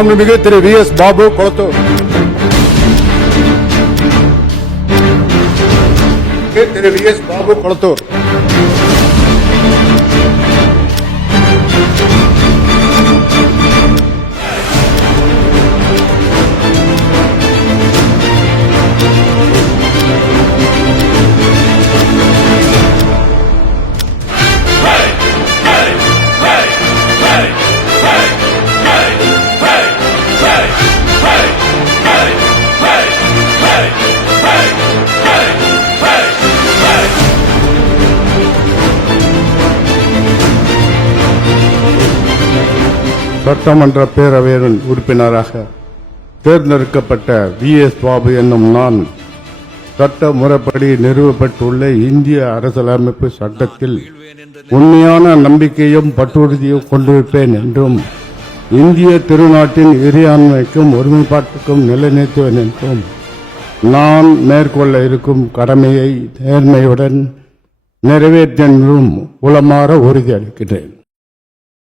மாண்புமிகு திரு வி.எஸ். பாபு கொளத்தூர். திரு வி.எஸ். பாபு கொளத்தூர். சட்டமன்ற பேரவையின் உறுப்பினராக தேர்ந்தெடுக்கப்பட்ட வி.எஸ். பாபு என்னும் நான் சட்ட முறைப்படி நிறுவப்பட்டுள்ள இந்திய அரசியலமைப்பு சட்டத்தில் உண்மையான நம்பிக்கையும் பற்றுறுதியும் கொண்டிருப்பேன் என்றும் இந்திய திருநாட்டின் இறையாண்மைக்கும் ஒருமைப்பாட்டுக்கும் நிலைநிறுத்துவேன் என்றும் நான் மேற்கொள்ள இருக்கும் கடமையை நேர்மையுடன் நிறைவேற்றும் உளமாற உறுதியளிக்கிறேன்.